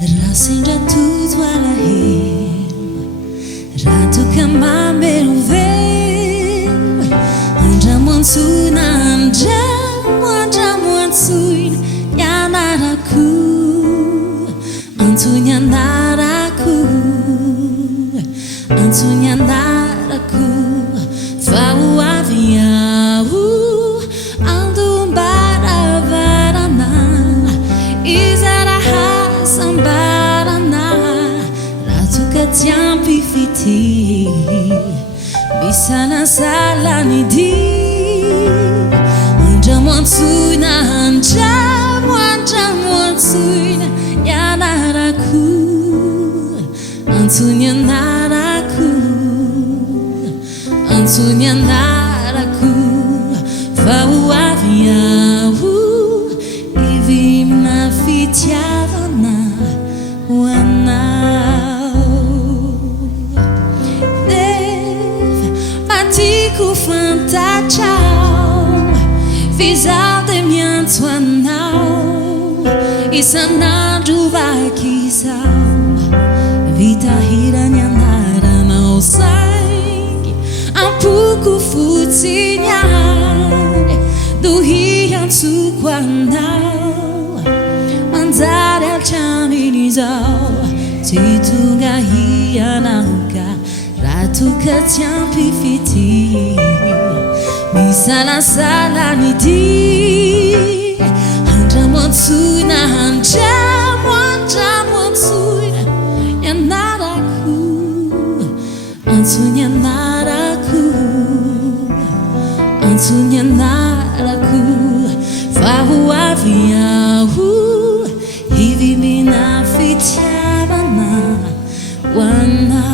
Rasembra tudo ela é Rato kamame uve Anja monsuna anja monsuin Yanaraku Antunya naraku Antunya naraku Fau aviau Andum baravarana Izara hasambarana Ratu katiampi fiti Bisana salanidi Anja monsuina anja monsuina Yanaraku Antunya naraku Antunya naraku Fau aviau Ivimna fitiavana Wanau Dev Matiku fantachau Fizal de miantuanau Isanadu vai kisau Vita hiranya nara mau sangue Ampuku futsinyar Do hian sukwanau Manzare al chaminizau Titunga hianauka Ratu katiampi fiti Misala salanidi Anja monsuina anja monsuina Yanaraku Antunya naraku Antunya naraku Fau aviau Hivi mina fitiavana Wanau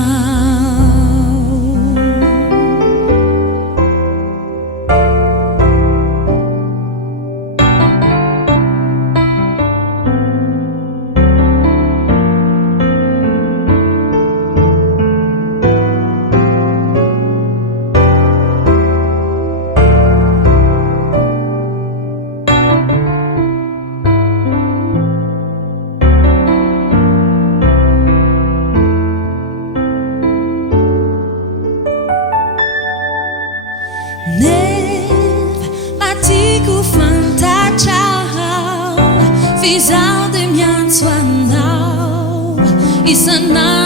Neve, matiku fantachau Fizal de miantuanau Isanau